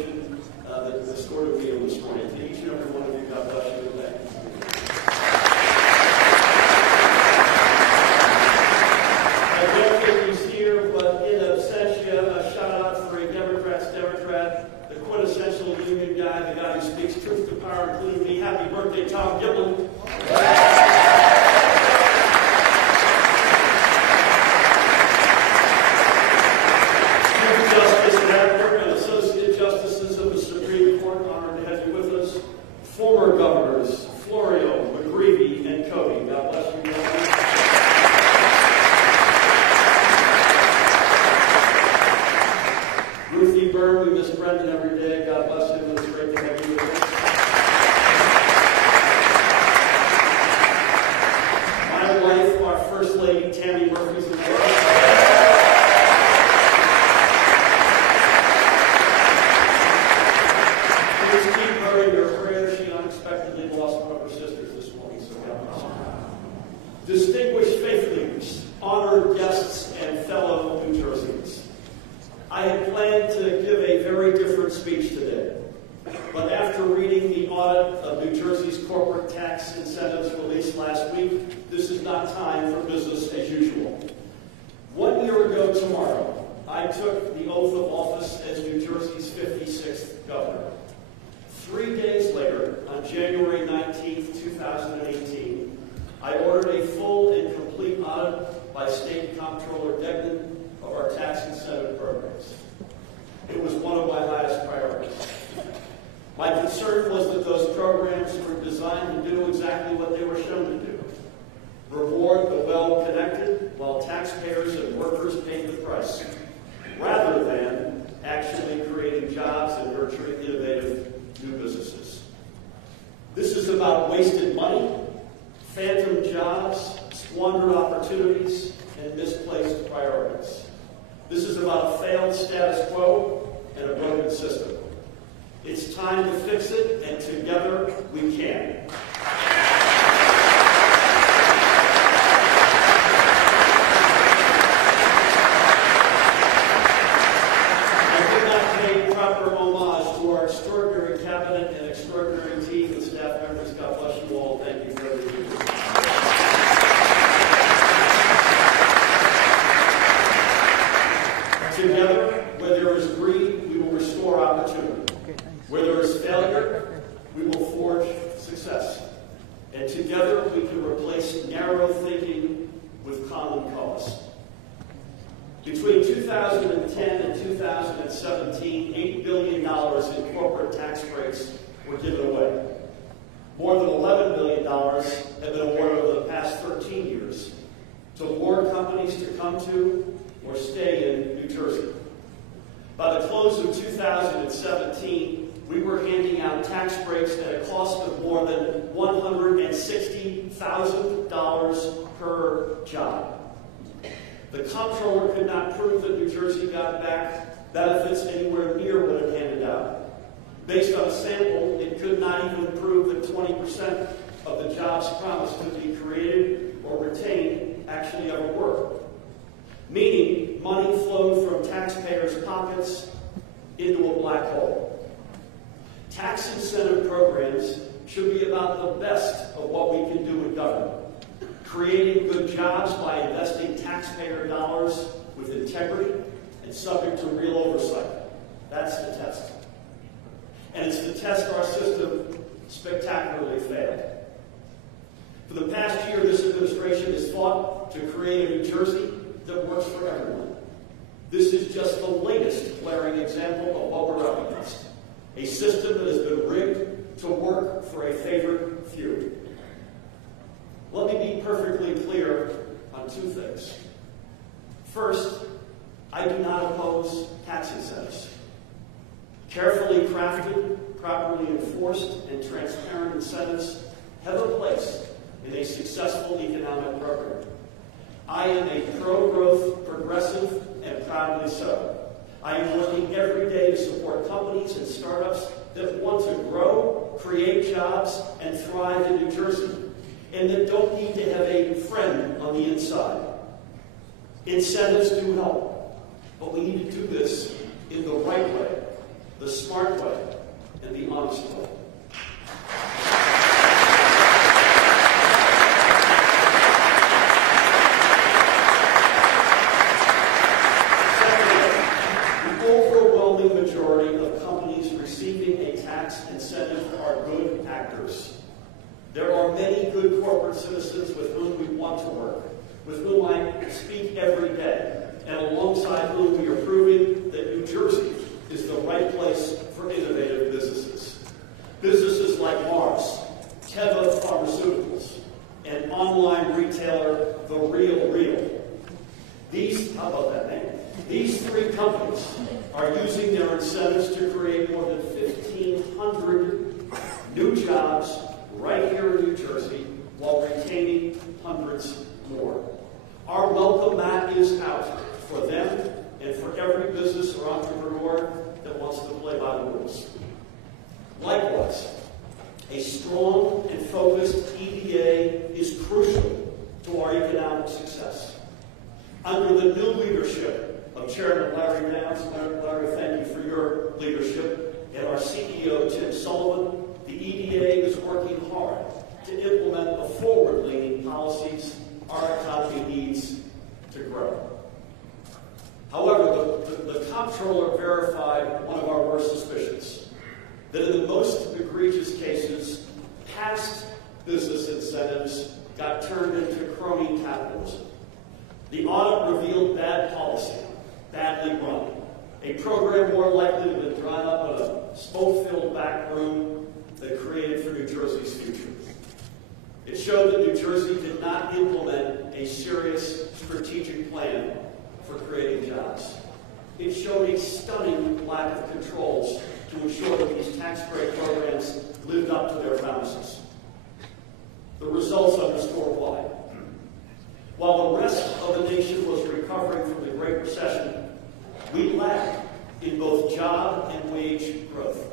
conversation that restored me this morning. To each and every one of you, God bless you and thank you. I don't think he's here, but in absentia, a shout out for a Democrat's Democrat, the quintessential union guy, the guy who speaks truth to power, including me. Happy birthday, Tom Giblin. Former governors, Florio, McGreevy, and Cody. God bless you. Ruthie Byrne, we miss Brendan every day. God bless him. It's great to have you with us. My wife, our First Lady, Tammy Murphy's in the world. Please keep her in your prayers. She unexpectedly lost one of her sisters this morning, so God bless her. Distinguished faith leaders, honored guests, and fellow New Jerseyans. I had planned to give a very different speech today, but after reading the audit of New Jersey's corporate tax incentives released last week, this is not time for business as usual. 1 year ago tomorrow, I took the oath of office as New Jersey's 56th governor. 3 days later, on January 19th, 2018, I ordered a full and complete audit by State Comptroller Degnan of our tax incentive programs. It was one of my highest priorities. My concern was that those programs were designed to do exactly what they were shown to do: reward the well-connected while taxpayers and workers paid the price, rather than actually creating jobs and nurturing innovative new businesses. This is about wasted money, phantom jobs, squandered opportunities, and misplaced priorities. This is about a failed status quo and a broken system. It's time to fix it, and together we can. Extraordinary cabinet and extraordinary team and staff members. God bless you all. Thank you for everything. Together, where there is greed, we will restore opportunity. Where there is failure, we will forge success. And together, we can replace narrow thinking with common cause. Between 2010 and 2017, $8 billion in corporate tax breaks were given away. More than $11 billion have been awarded over the past 13 years to lure companies to come to or stay in New Jersey. By the close of 2017, we were handing out tax breaks at a cost of more than $160,000 per job. The comptroller could not prove that New Jersey got back benefits anywhere near what it handed out. Based on a sample, it could not even prove that 20% of the jobs promised to be created or retained actually ever were. Meaning, money flowed from taxpayers' pockets into a black hole. Tax incentive programs should be about the best of what we can do in government. Creating good jobs by investing taxpayer dollars with integrity and subject to real oversight. That's the test. And it's the test our system spectacularly failed. For the past year, this administration has fought to create a New Jersey that works for everyone. This is just the latest glaring example of what we're up against. A system that has been rigged to work for a favored few. Let me be perfectly clear on two things. First, I do not oppose tax incentives. Carefully crafted, properly enforced, and transparent incentives have a place in a successful economic program. I am a pro-growth progressive and proudly so. I am working every day to support companies and startups that want to grow, create jobs, and thrive in New Jersey, and that don't need to have a friend on the inside. Incentives do help, but we need to do this in the right way. the smart way, and the honest way. Secondly, the overwhelming majority of companies receiving a tax incentive are good actors. There are many good corporate citizens with whom we want to work, with whom I speak every day, and alongside whom we are proving that New Jersey is the right place for innovative businesses. Businesses like Mars, Teva Pharmaceuticals, and online retailer The Real Real. How about that name? These three companies are using their incentives to create more than 1,500 new jobs right here in New Jersey while retaining hundreds more. Our welcome mat is out for them and for every business or entrepreneur that wants to play by the rules. Likewise, a strong and focused EDA is crucial to our economic success. Under the new leadership of Chairman Larry Downs, Larry, thank you for your leadership, and our CEO, Tim Sullivan, the EDA is working hard to implement the forward-leaning policies our economy needs to grow. However, the comptroller verified one of our worst suspicions, that in the most egregious cases, past business incentives got turned into crony capitalism. The audit revealed bad policy, badly run, a program more likely to be drawn up in a smoke-filled back room than created for New Jersey's future. It showed that New Jersey did not implement a serious strategic plan for creating jobs. It showed a stunning lack of controls to ensure that these tax break programs lived up to their promises. The results underscore why. While the rest of the nation was recovering from the Great Recession, we lagged in both job and wage growth.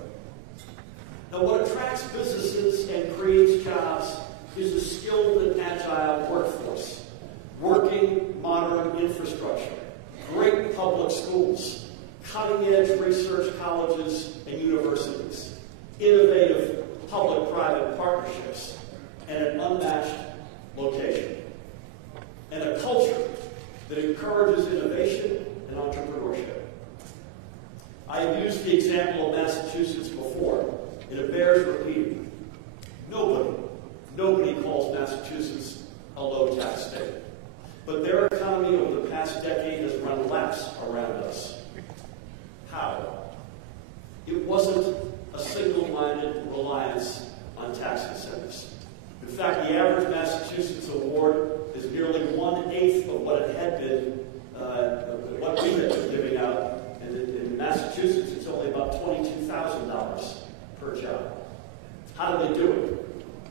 Now, what attracts businesses and creates jobs is a skilled and agile workforce, working modern infrastructure, great public schools, cutting-edge research colleges and universities, innovative public-private partnerships, and an unmatched location, and a culture that encourages innovation and entrepreneurship. I have used the example of Massachusetts before, and it bears repeating. Nobody calls Massachusetts a low-tax state. But their economy over the past decade has run laps around us. How? It wasn't a single-minded reliance on tax incentives. In fact, the average Massachusetts award is nearly 1/8 of what it had been, what we had been giving out. And in Massachusetts, it's only about $22,000 per job. How did they do it?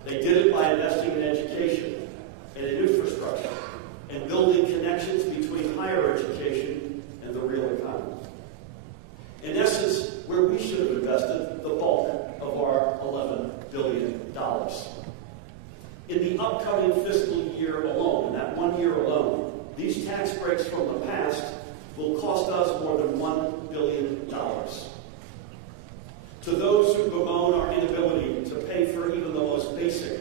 They did it by investing in education and in infrastructure and building connections between higher education and the real economy. In essence, where we should have invested the bulk of our $11 billion. In the upcoming fiscal year alone, in that 1 year alone, these tax breaks from the past will cost us more than $1 billion. To those who bemoan our inability to pay for even the most basic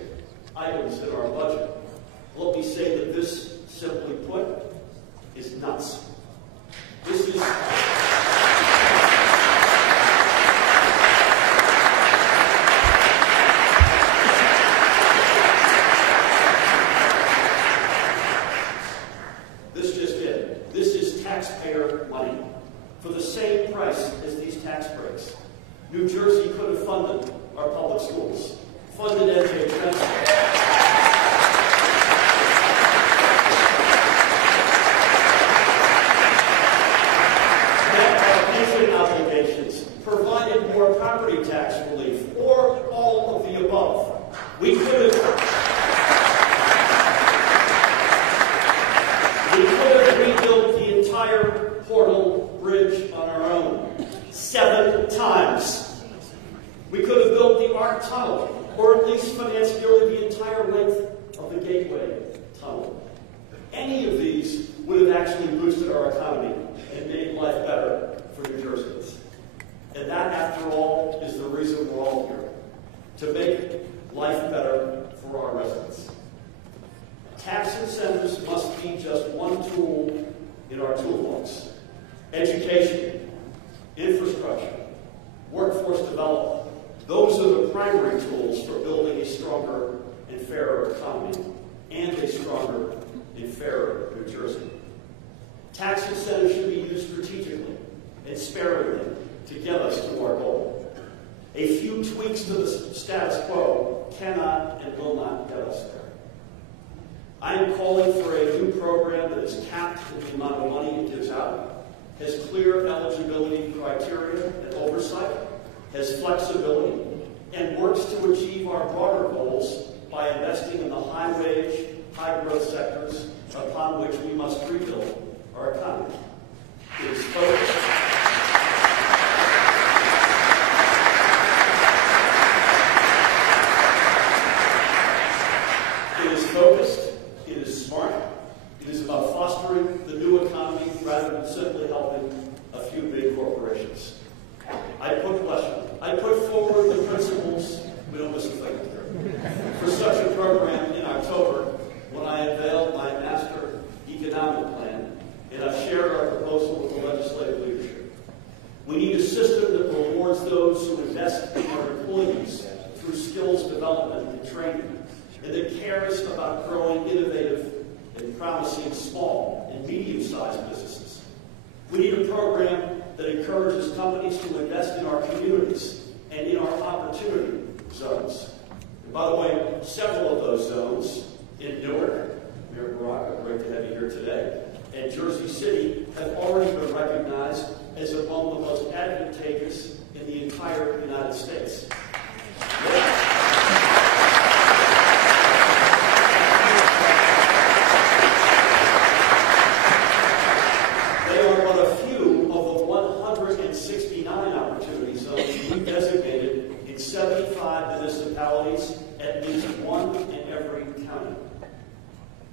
items in our budget, let me say that this, simply put, is nuts. This is... This is taxpayer money for the same price as these tax breaks. New Jersey could have funded our public schools, funded NJ Trenton, met our pension obligations, provided more property tax relief, or all of the above. We could have rebuilt the entire Portal Bridge on our own 7 times. We could have built the ARC Tunnel, or at least financed nearly the entire length of the Gateway Tunnel. Any of these would have actually boosted our economy and made life better for New Jerseyans. And that, after all, is the reason we're all here, to make life better for our residents. Tax incentives must be just one tool in our toolbox. Education, infrastructure, workforce development, those are the primary tools for building a stronger and fairer economy and a stronger and fairer New Jersey. Tax incentives should be used strategically and sparingly to get us to our goal. A few tweaks to the status quo cannot and will not get us there. I am calling for a new program that is capped in the amount of money it gives out, has clear eligibility criteria and oversight, has flexibility, and works to achieve our broader goals by investing in the high-wage, high-growth sectors upon which we must rebuild our economy. It is focused. It is smart. It is about fostering the new economy rather than simply helping a few big corporations. I put forward the principles, we don't miss a thing here, for such a program in October when I unveiled my master economic plan, and I've shared our proposal with the legislative leadership. We need a system that rewards those who invest in our employees through skills development and training, and that cares about growing innovative and promising small and medium-sized businesses. We need a program that encourages companies to invest in our communities and in our opportunity zones. And by the way, several of those zones in Newark, Mayor Baraka, great to have you here today, and Jersey City have already been recognized as among the most advantageous in the entire United States.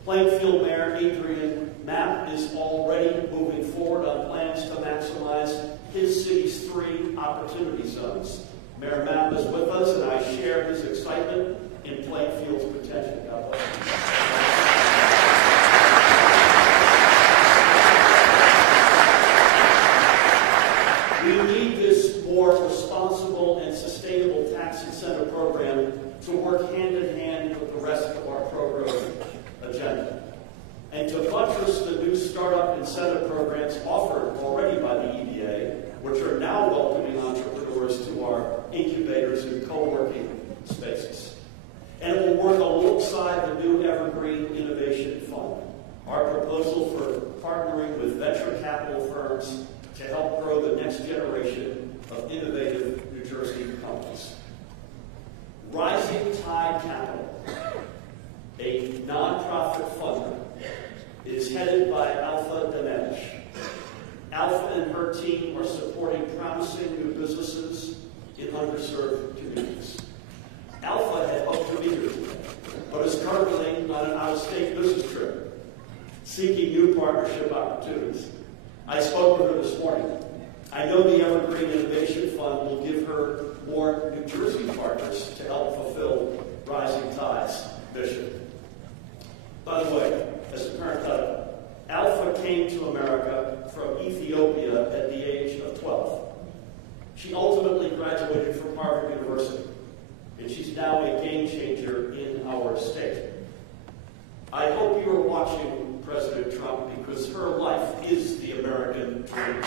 Plainfield Mayor Adrian Mapp is already moving forward on plans to maximize his city's 3 opportunity zones. Mayor Mapp is with us, and I share his excitement in Plainfield's potential. God bless you. We need this more responsible and sustainable tax incentive program to work hand in hand with the rest of our pro-growth agenda, and to buttress the new startup incentive programs offered already by the EDA, which are now welcoming entrepreneurs to our incubators and co-working spaces. And it will work alongside the new Evergreen Innovation Fund, our proposal for partnering with venture capital firms to help grow the next generation of innovative New Jersey companies. Rising Tide Capital, a nonprofit funder, is headed by Alpha Dinesh. Alpha and her team are supporting promising new businesses in underserved communities. Alpha had hoped to be here today, but is currently on an out-of-state business trip, seeking new partnership opportunities. I spoke with her this morning. I know the Evergreen Innovation Fund will give her more New Jersey partners to help fulfill Rising Tide's mission. By the way, as a parenthetical, Alpha came to America from Ethiopia at the age of 12. She ultimately graduated from Harvard University, and she's now a game changer in our state. I hope you are watching President Trump, because her life is the American dream.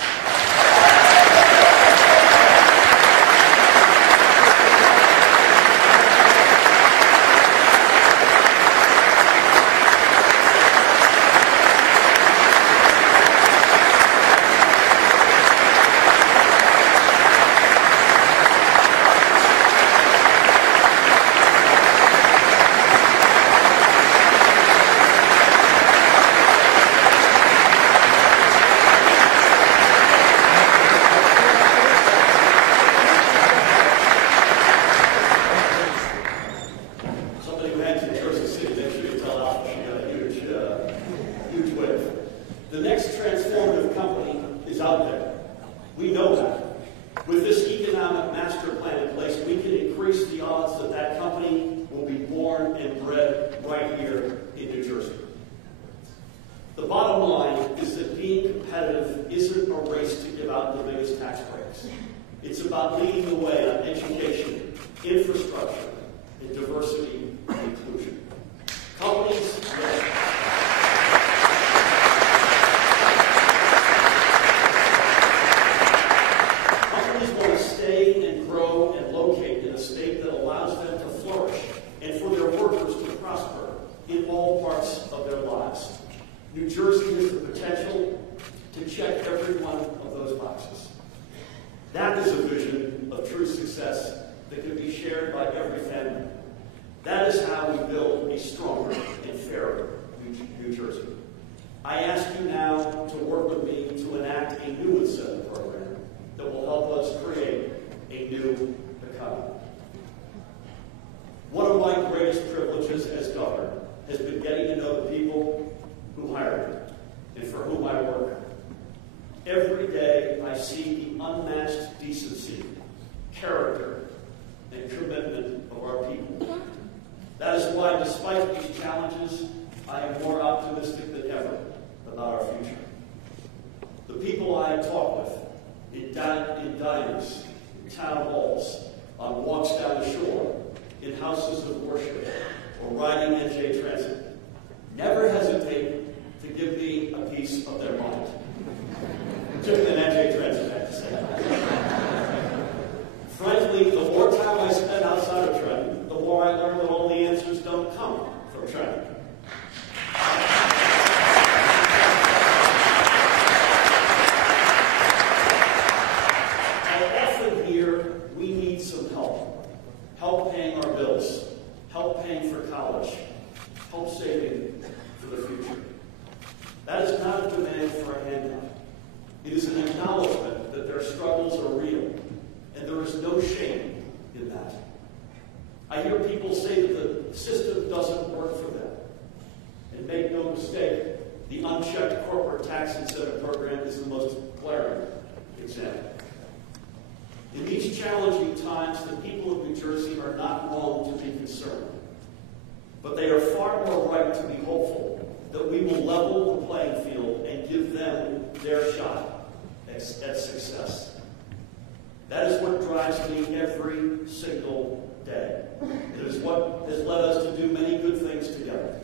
New Jersey has the potential to check every one of those boxes. That is a vision of true success that can be shared by every family. That is how we build a stronger and fairer New Jersey. I ask you now to work with me to enact a new incentive program that will help us create a new economy. One of my greatest privileges as governor has been getting to know the people who hired me and for whom I work. Every day I see the unmatched decency, character, and commitment of our people. That is why, despite these challenges, I am more optimistic than ever about our future. The people I talk with in diners, in town halls, on walks down the shore, in houses of worship, or riding NJ Transit, never hesitate to give me a piece of their mind. Particularly an NJ Transit, I have to say. Frankly, the more time I spend outside of Trenton, the more I learn that all the answers don't come from Trenton. I often hear we need some help. Help paying our bills. Help paying for college. Help saving for the future. That is not a demand for a handout. It is an acknowledgement that their struggles are real, and there is no shame in that. I hear people say that the system doesn't work for them. And make no mistake, the unchecked corporate tax incentive program is the most glaring example. In these challenging times, the people of New Jersey are not wrong to be concerned. But they are far more right to be hopeful that we will level the playing field and give them their shot at success. That is what drives me every single day. It is what has led us to do many good things together.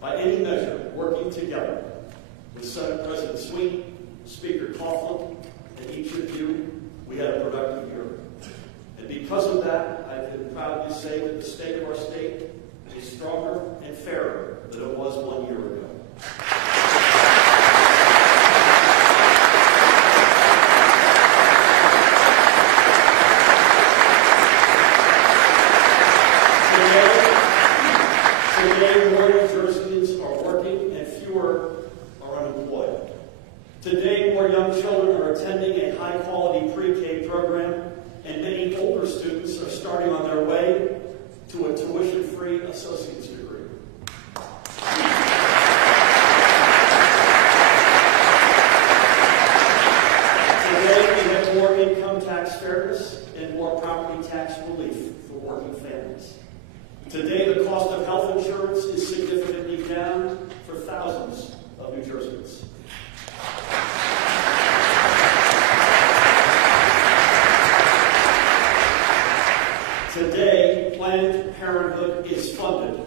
By any measure, working together with Senate President Sweeney, Speaker Coughlin, and each of you, we had a productive year. And because of that, I can proudly say that the state of our state is stronger and fairer than it was 1 year ago. Today, more New Jerseyans are working and fewer are unemployed. Today, more young children are attending a high-quality pre-K program, and many older students are starting on their way to a tuition-free associate's degree. Today, we have more income tax fairness and more property tax relief for working families. Today, the cost of health insurance is significantly down for thousands of New Jerseyans. Today, Planned Parenthood is funded.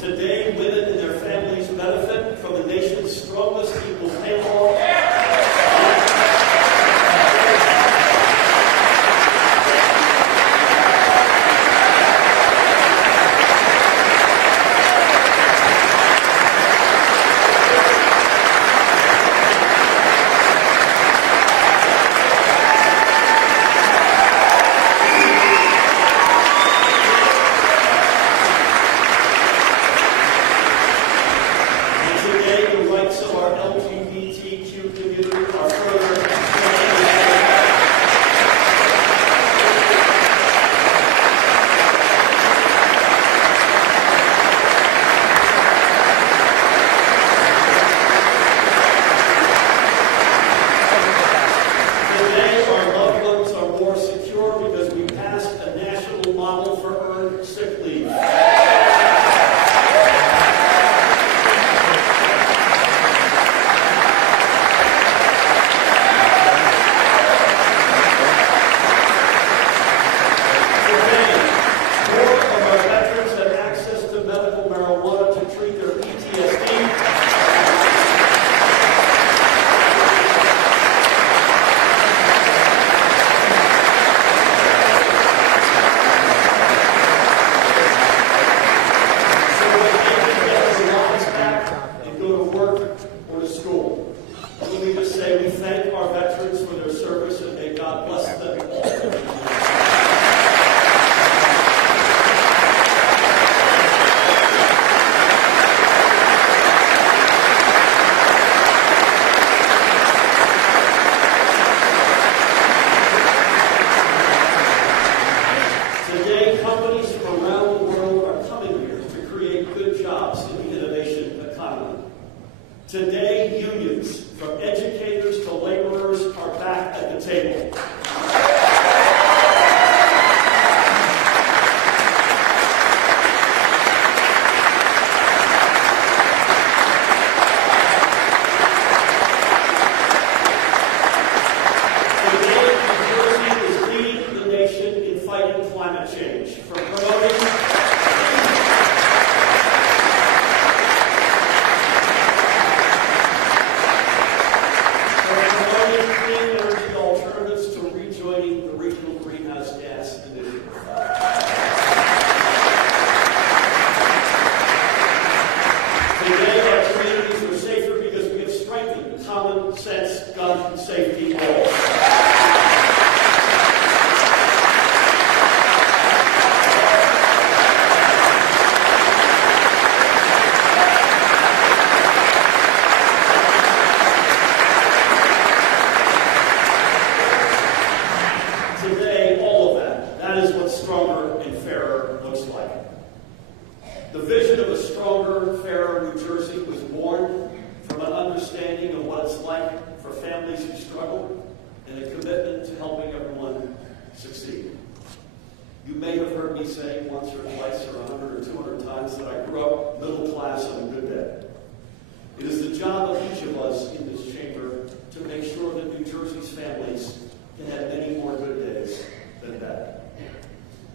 Today, women and their families benefit from the nation's strongest equal pay law. Today, unions, from educators to laborers, are back at the table. You may have heard me say once or twice or 100 or 200 times that I grew up middle class on a good day. It is the job of each of us in this chamber to make sure that New Jersey's families can have many more good days than bad.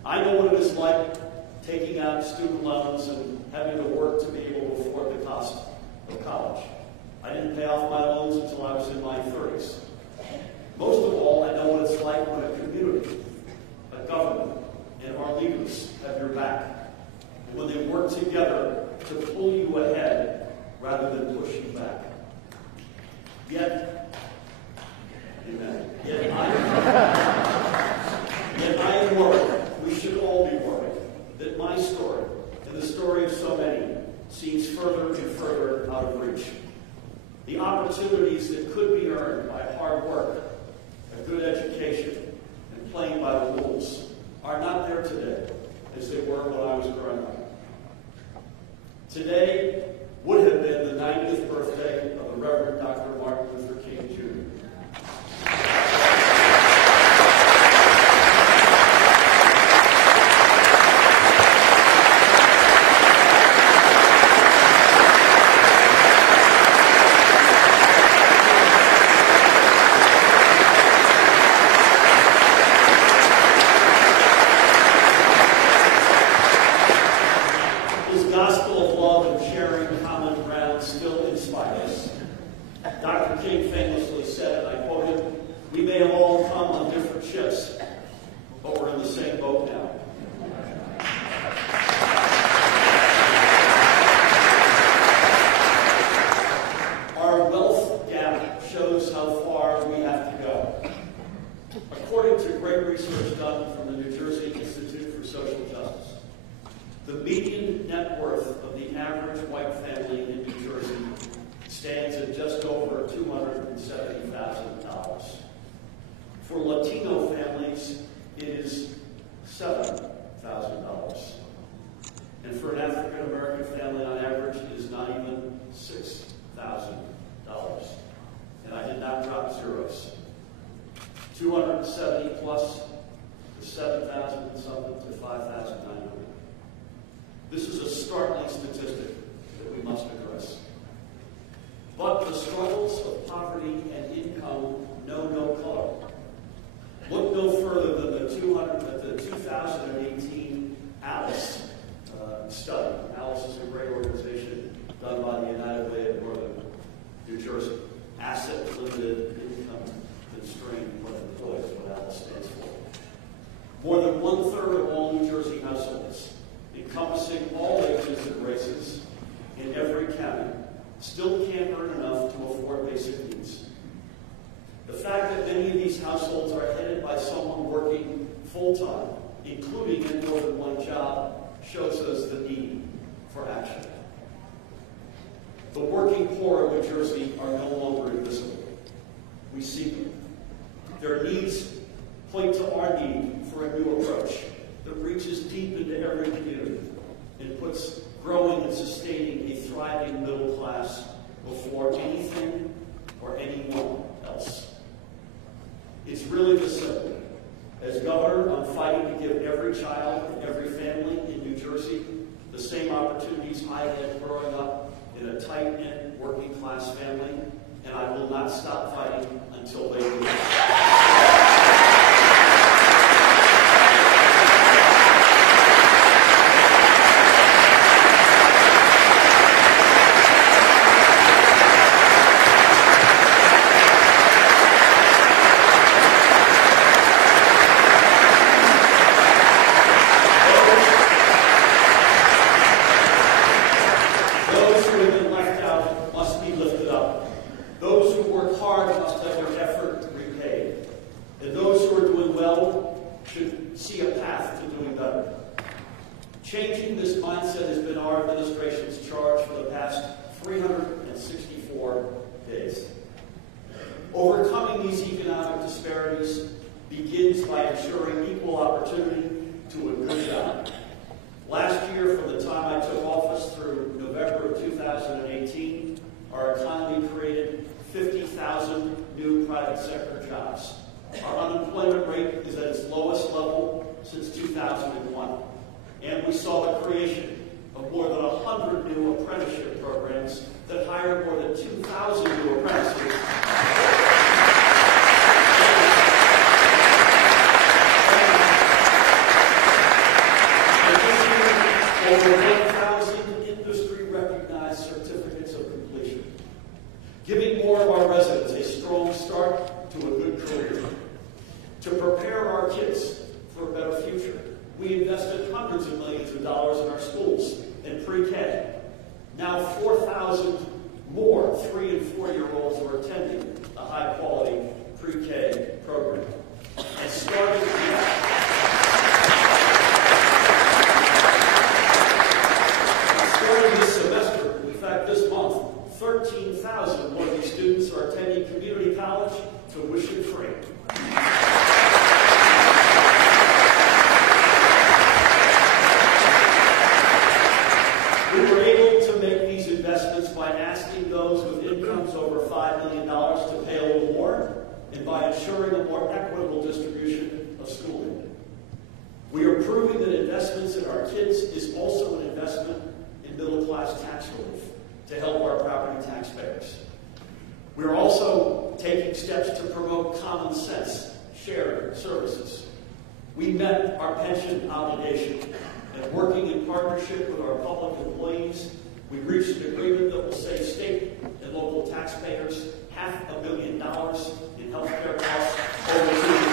I know what it is like taking out student loans and having to work to be able to afford the cost of college. I didn't pay off my loans until I was in my 30s. Most of all, I know what it's like when a community, a government, and our leaders have your back, and when they work together to pull you ahead rather than push you back. Yet, amen. Yet I am worried, we should all be worried, that my story, and the story of so many, seems further and further out of reach. The opportunities that could be earned by hard work, a good education, and playing by the rules are not there today as they were when I was growing up. Today would have been the 90th birthday of the Reverend Dr. Martin Luther King, Jr. Dr. King famously said, and I quote him, "We may have all come on different ships, but we're in the same boat now." Our wealth gap shows how far we have to go. According to great research done from the New Jersey Institute for Social Justice, the median net worth of the average white family in New Jersey stands at just over $270,000. For Latino families, it is $7,000. And for an African American family, on average, it is not even $6,000. And I did not drop zeros. 270 plus to 7,000 and something to 5,900. This is a startling statistic that we must address. But the struggles of poverty and income know no color. Look no further than the 2018 ALICE study. ALICE is a great organization done by the United Way of Northern New Jersey. Asset Limited Income Constrained Employees, what ALICE stands for. More than 1/3 of all New Jersey households, encompassing all ages and races in every county, still can't earn enough to afford basic needs. The fact that many of these households are headed by someone working full-time, including in more than one job, shows us the need for action. The working poor of New Jersey are no longer invisible. We see them. Their needs point to our need for a new approach that reaches deep into every community and puts growing and sustaining a thriving middle class before stop fighting until they do. Changing this mindset has been our administration's charge for the past 364 days. Overcoming these economic disparities begins by ensuring equal opportunity to a good job. Last year, from the time I took office through November of 2018, our economy created 50,000 new private sector jobs. Our unemployment rate is at its lowest level since 2001. And we saw the creation of more than 100 new apprenticeship programs that hired more than 2,000 new apprentices. Over 1,000 industry-recognized certificates of completion, giving more of our residents a strong start to a good career. To prepare our kids for a better future, we invested hundreds of millions of dollars in our schools and pre-K. Now 4,000 more 3- and 4-year-olds are attending a high-quality pre-K program. And starting this semester, in fact this month, 13,000 more of these students are attending community college tuition-free. We were able to make these investments by asking those with incomes over $5 million to pay a little more, and by ensuring a more equitable distribution of schooling. We are proving that investments in our kids is also an investment in middle-class tax relief to help our property taxpayers. We are also taking steps to promote common sense shared services. We met our pension obligation, and working in partnership with our public employees, we reached an agreement that will save state and local taxpayers $500 million in health care costs over 2 years.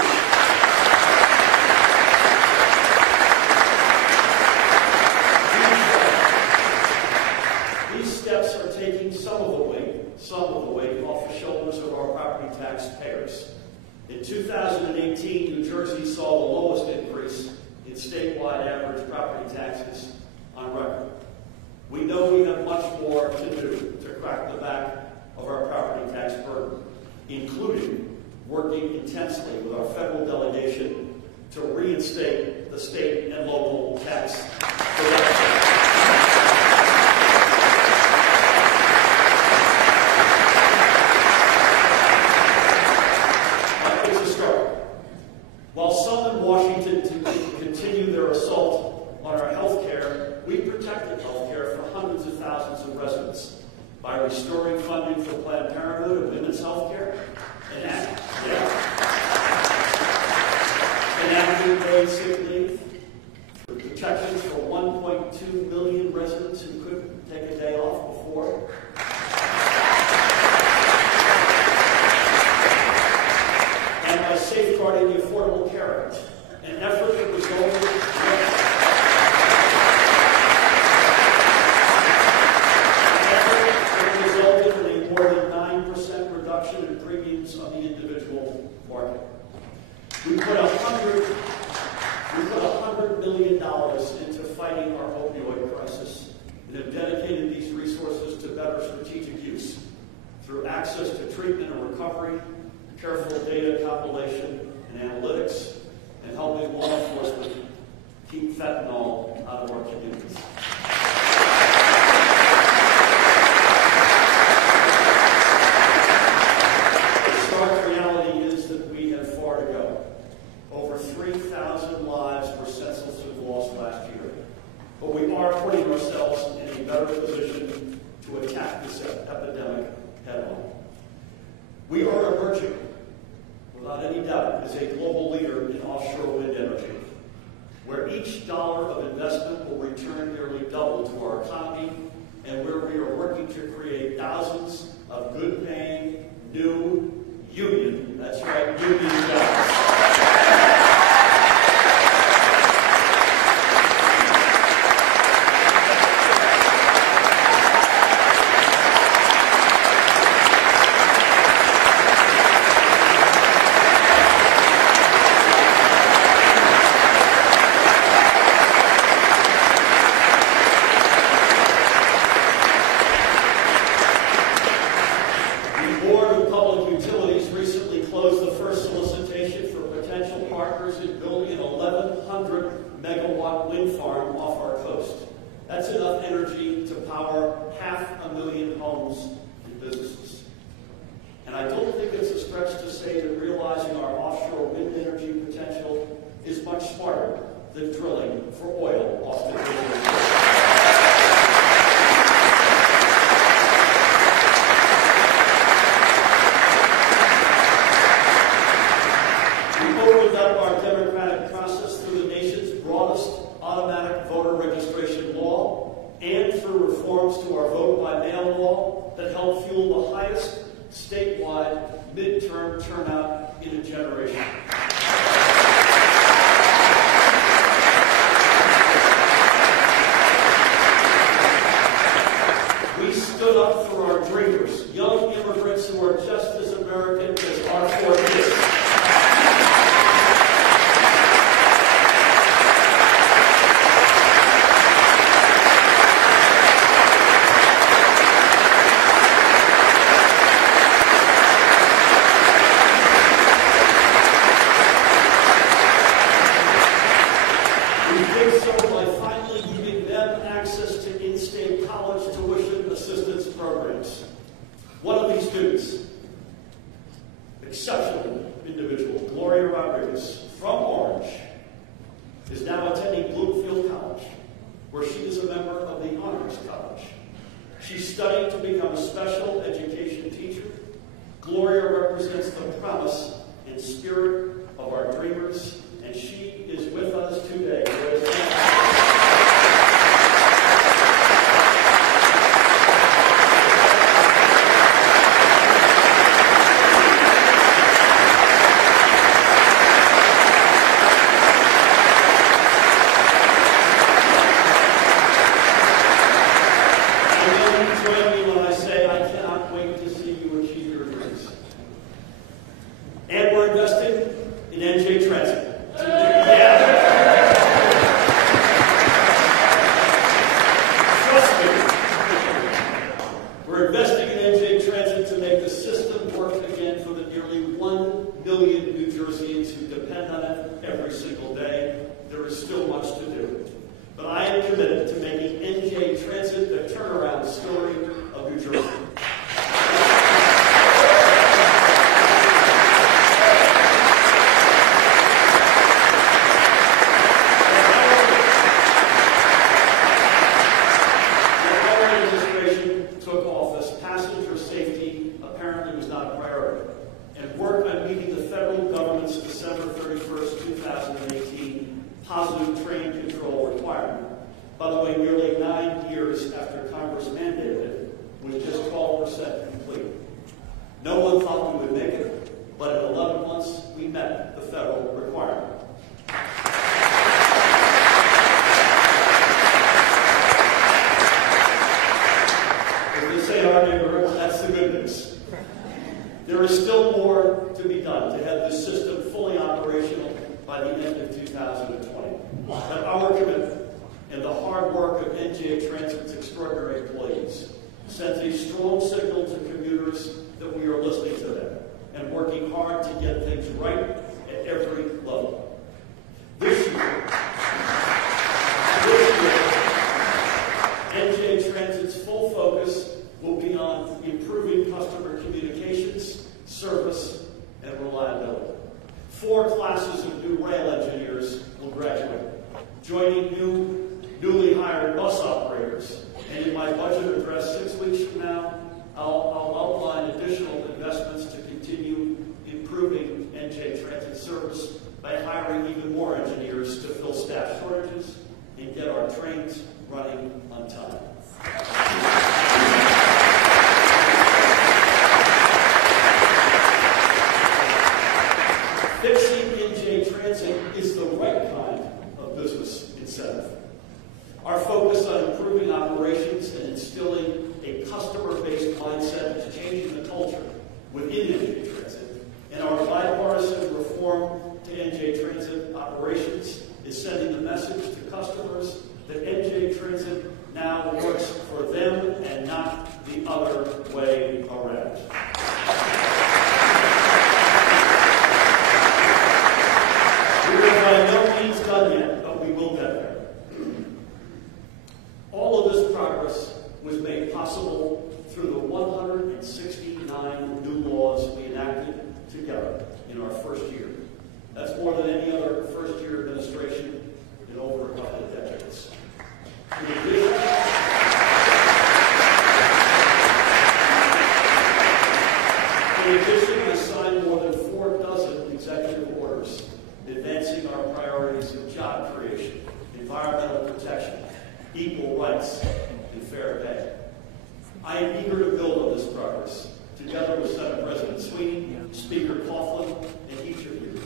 These steps are taking some of the weight off the shoulders of our property taxpayers. In 2018, New Jersey saw the lowest increase in statewide average property taxes on record. We know we have much more to do to crack the back of our property tax burden, including working intensely with our federal delegation to reinstate the state and local tax collection. While some in Washington continue their assault on our health care, we protected health care for hundreds of thousands of residents by restoring funding for Planned Parenthood and women's health care, enacting paid sick leave, protections for 1.2 million residents who couldn't take a day off before, and by safeguarding the Affordable Care Act, an effort that resulted in a more than 9% reduction in premiums on the individual market. We put $100 million into fighting our opioid crisis and have dedicated these resources to better strategic use through access to treatment and recovery, careful data compilation and analytics, and helping law enforcement keep fentanyl out of our communities. The stark reality is that we have far to go. Over 3,000 lives were senselessly lost last year. But we are putting ourselves in a better position to attack this epidemic head-on. We are emerging, without any doubt, as a global leader in offshore wind energy, where each dollar of investment will return nearly double to our economy, and where we are working to create thousands of good-paying, new union, that's right, union jobs. That's enough energy to power 500,000 homes and businesses. And I don't think it's a stretch to say that realizing our offshore wind energy potential is much smarter than drilling for oil off the grid. To our vote by mail law that helped fuel the highest statewide midterm turnout in a generation. We stood up for our dreamers, young immigrants who are just as American as our forebears. One of these students, exceptional individual, from Orange, is now attending Bloomfield College, where she is a member of the Honors College. She's studying to become a special education teacher. Gloria represents the promise and spirit of our dreamers, and she is with us today. And we're investing in NJ Trenton. Trust me. We're investing in NJ Trenton to make the system work again for the nearly 1 million New Jerseyans who depend on it every single day. There is still much to do. But I am committed to making NJ Transit the turnaround story of New Jersey. Passenger safety apparently was not a priority, and work on meeting the federal government's December 31st, 2018 positive train control requirement. By the way, nearly 9 years after Congress mandated it, was just 12% complete. No one thought we would make it, but in 11 months, we met the federal requirement. Our neighborhood, that's the good news. There is still more to be done to have this system fully operational by the end of 2020. But our commitment and the hard work of NJ Transit's extraordinary employees sends a strong signal to commuters that we are listening to them and working hard to get things right at every level. This year, NJ Transit's full focus will be on improving customer communications, service, and reliability. 4 classes of new rail engineers will graduate, joining newly hired bus operators. And in my budget address 6 weeks from now, I'll outline additional investments to continue mindset is changing the culture within NJ Transit, and our bipartisan reform to NJ Transit operations is sending the message to customers that NJ Transit now works for them and not the other way around. We are by no means done yet, but we will get there. All of this progress was made possible through the 169 new laws we enacted together in our first year. That's more than any other first-year administration in over a couple of decades. In addition, I signed more than 4 dozen executive orders advancing our priorities of job creation, environmental protection, equal rights, and fair pay. I am eager to build on this progress, together with Senate President Sweeney, Speaker Coughlin, and each of you.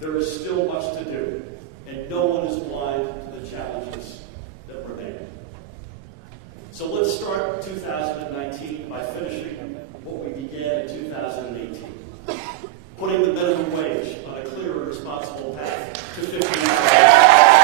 There is still much to do, and no one is blind to the challenges that remain. So let's start 2019 by finishing what we began in 2018, putting the minimum wage on a clear and responsible path to $15.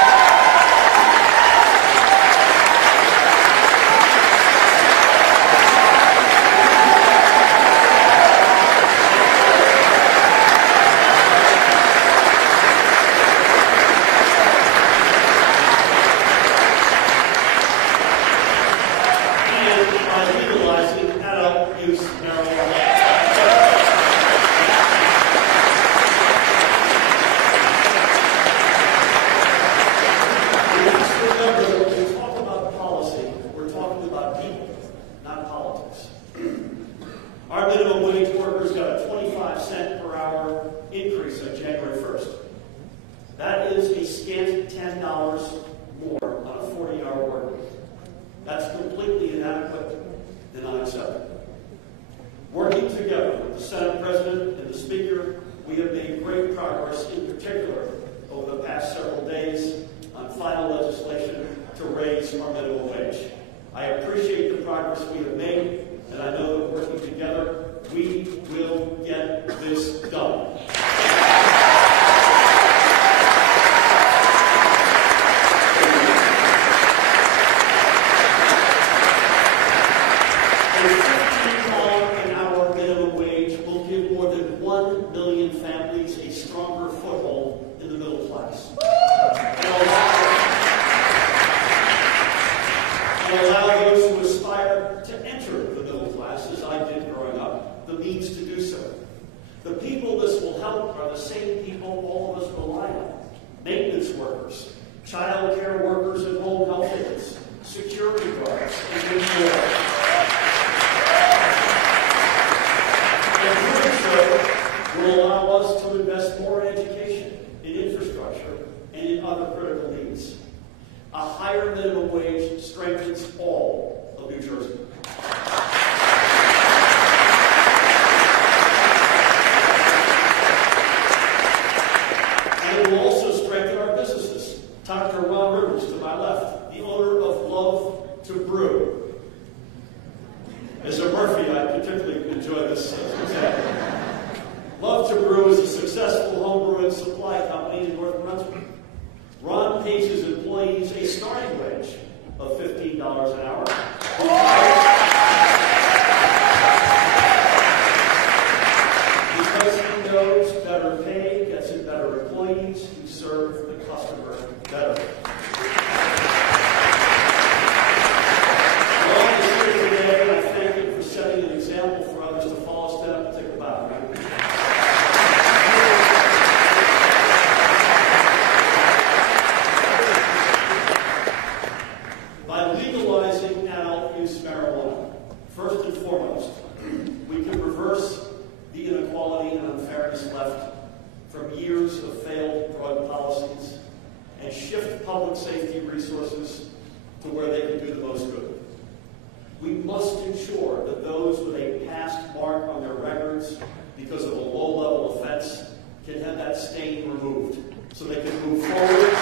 Because of a low-level offense, can have that stain removed so they can move forward.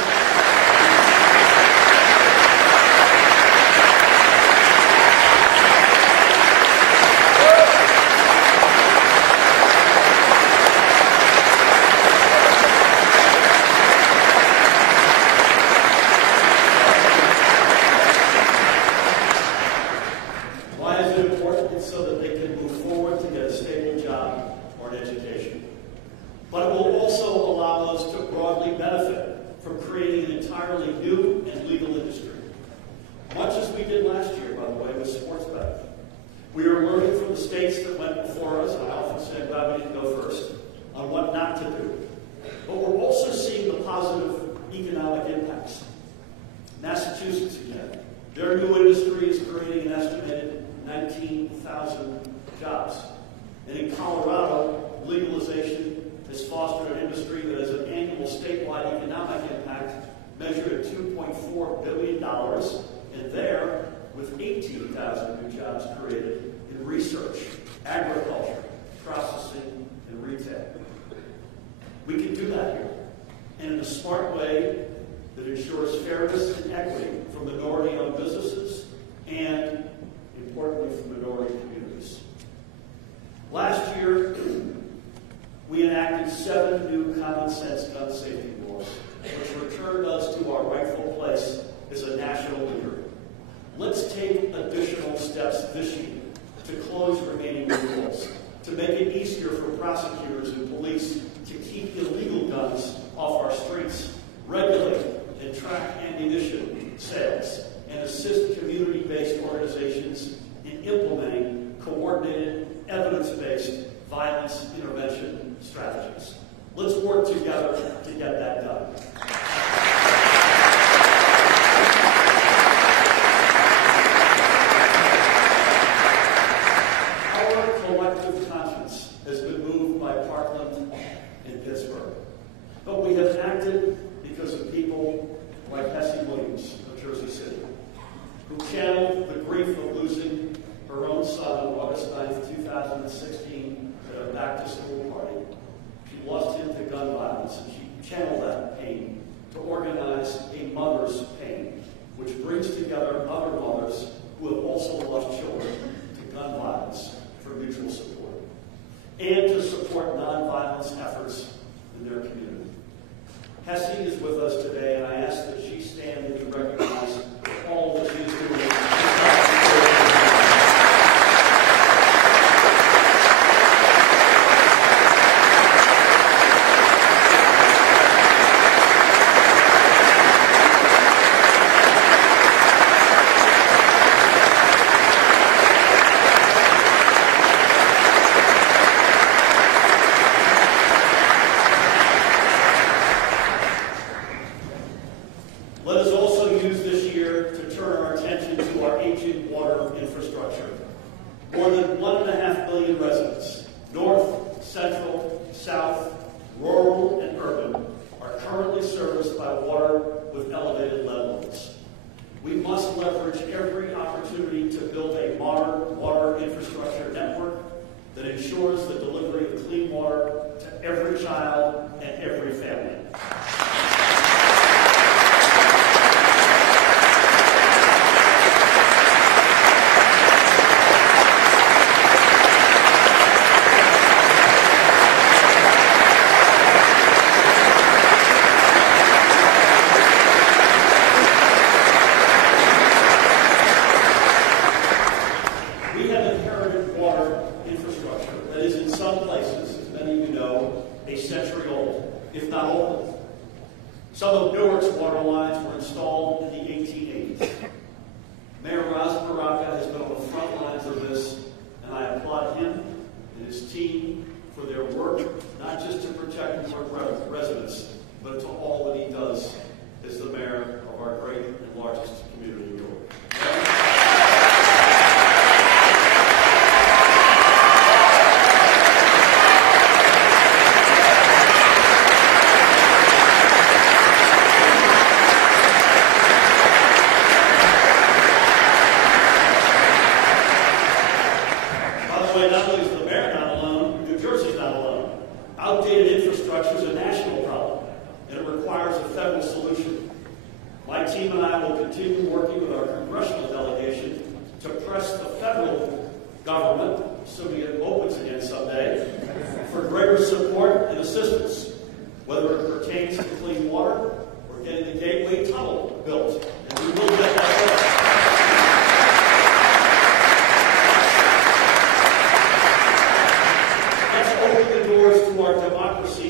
But it will also allow us to broadly benefit from creating an entirely new and legal industry. Much as we did last year, by the way, with sports betting. We are learning from the states that went before us, and I often say, I'm glad we didn't go first, on what not to do. But we're also seeing the positive economic impacts. Massachusetts again. Their new industry is creating an estimated 19,000 jobs. And in Colorado, legalization has fostered an industry that has an annual statewide economic impact measured at $2.4 billion, and there, with 18,000 new jobs created in research, agriculture, processing, and retail. We can do that here, and in a smart way that ensures fairness and equity for minority-owned businesses and, importantly, for minority communities. Last year, we enacted 7 new common-sense gun safety laws, which returned us to our rightful place as a national leader. Let's take additional steps this year to close remaining loopholes, to make it easier for prosecutors and police to keep illegal guns off our streets, regulate and track ammunition sales, and assist community-based organizations in implementing coordinated, evidence-based violence intervention strategies. Let's work together to get that done. Our collective conscience has been moved by Parkland and Pittsburgh. But we have acted because of people like Hessie Williams of Jersey City, who channeled the grief of losing her own son on August 9th, 2016 at a back-to-school party. She lost him to gun violence, and she channeled that pain to organize a mother's pain, which brings together other mothers who have also lost children to gun violence for mutual support, and to support nonviolence efforts in their community. Hessie is with us today, and I ask that she stand and be recognized for all that she is doing. Let us also use this year to turn our attention to our aging water infrastructure. More than 1.5 million residents, north, central, south, rural, and urban, are currently serviced by water with elevated lead levels. We must leverage every opportunity to build a modern water infrastructure network that ensures the delivery of clean water to every child and every family. A century old, if not older. Some of Newark's water lines were installed in the 1880s. Mayor Ras Baraka has been on the front lines of this, and I applaud him and his team for their work, not just to protect Newark residents, but to all that he does as the mayor of our great and largest community in New York. Not only is the mayor not alone, New Jersey's not alone. Outdated infrastructure is a national problem, and it requires a federal solution. My team and I will continue working with our congressional delegation to press the federal government, assuming it opens again someday, for greater support and assistance, whether it pertains to clean water or getting the Gateway Tunnel built. And we will get that done. Open the doors to our democracy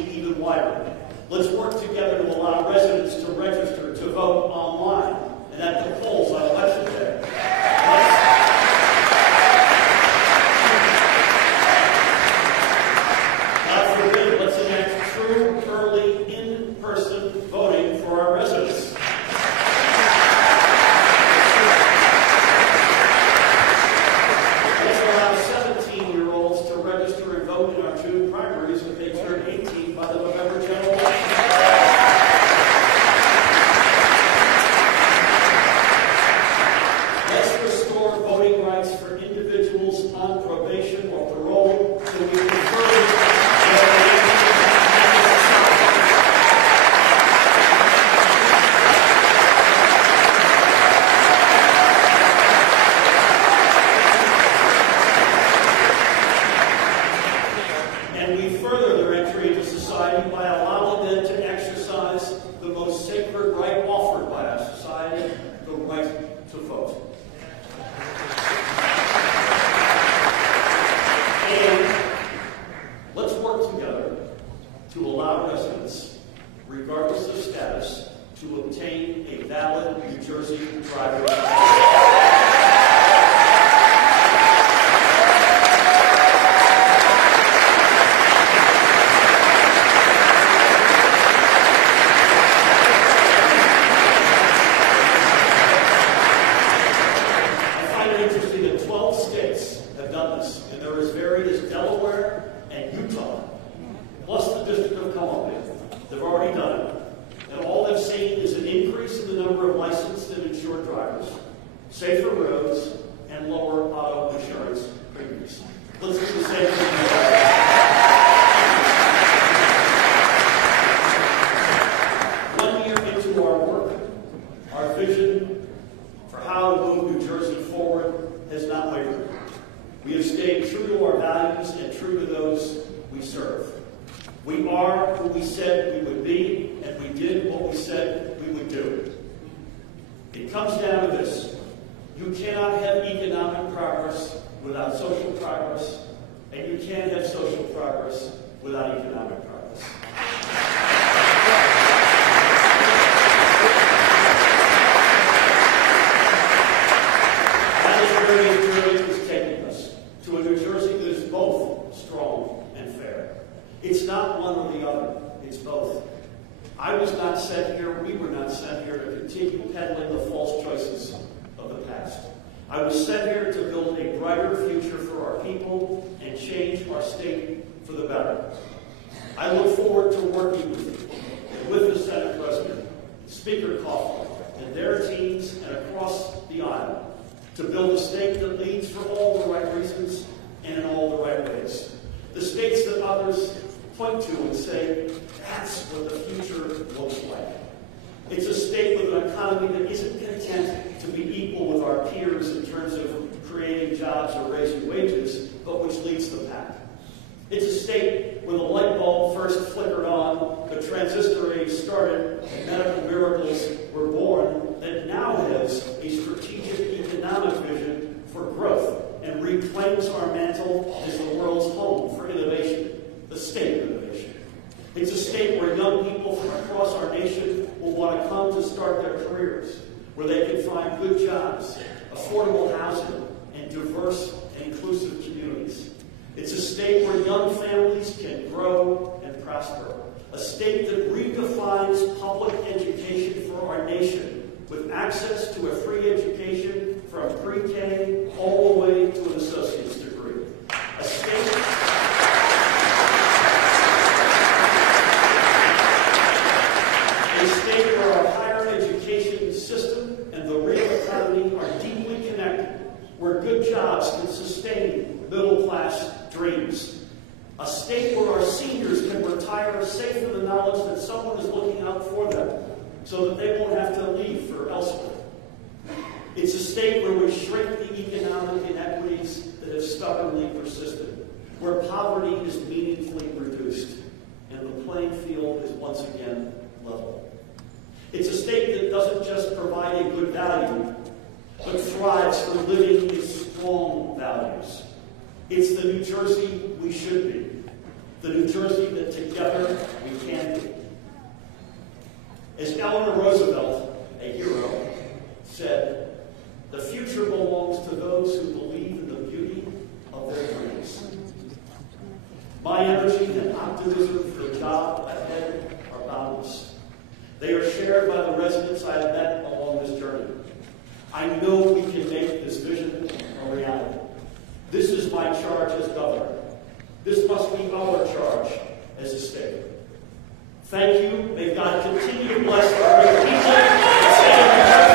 Let's work together to allow residents to register to vote online and at the polls on election day. God forbid, let's enact true, early, in-person voting for our residents. Let's allow 17-year-olds to register and vote in our June primaries if they turn 18 by the November general election. Let's restore voting rights for individuals on probation or parole so we can further and we further their entry into society by allowing them to exercise the most sacred right offered by our society, the right to vote. And let's work together to allow residents, regardless of status, to obtain a valid New Jersey driver's license. Interesting that 12 states have done this, and they're as varied as Delaware and Utah, plus the District of Columbia. They've already done it. And all they've seen is an increase in the number of licensed and insured drivers, safer roads, and lower auto insurance premiums. Let's do the same thing. One year into our work, our vision for how to move New Jersey forward has not wavered. We have stayed true to our values and true to those we serve. We are who we said we would be, and we did what we said we would do. It comes down to this. You cannot have economic progress without social progress, and you can't have social progress without economic progress. Is taking us to a New Jersey that is both strong and fair. It's not one or the other, it's both. I was not sent here, we were not sent here to continue peddling the false choices of the past. I was sent here to build a brighter future for our people and change our state for the better. I look forward to working with you and with the Senate President, Speaker Coughlin, and their teams and across the aisle to build a state that leads for all the right reasons and in all the right ways. The states that others point to and say, that's what the future looks like. It's a state with an economy that isn't content to be equal with our peers in terms of creating jobs or raising wages, but which leads the pack. It's a state where the light bulb first flickered on, the transistor age started, and medical miracles were born, that now has a strategic economic vision for growth and reclaims our mantle as the world's home for innovation, the state of innovation. It's a state where young people from across our nation will want to come to start their careers, where they can find good jobs, affordable housing, and diverse and inclusive communities. It's a state where young families can grow and prosper. A state that redefines public education for our nation with access to a free education from pre-K all the way to an associate's degree. A state where our higher education system and the real economy are deeply connected, where good jobs can sustain middle-class dreams. A state where our seniors can retire safe in the knowledge that someone is looking out for them so that they won't have to leave for elsewhere. It's a state where we shrink the economic inequities that have stubbornly persisted, where poverty is meaningfully reduced, and the playing field is once again level. It's a state that doesn't just provide a good value, but thrives for living its strong values. It's the New Jersey we should be, the New Jersey that together we can be. As Eleanor Roosevelt, a hero, said, "The future belongs to those who believe in the beauty of their dreams." My energy and optimism for the job ahead are boundless. They are shared by the residents I have met along this journey. I know we can make this vision a reality. This is my charge as governor. This must be our charge as a state. Thank you. May God continue to bless our great people.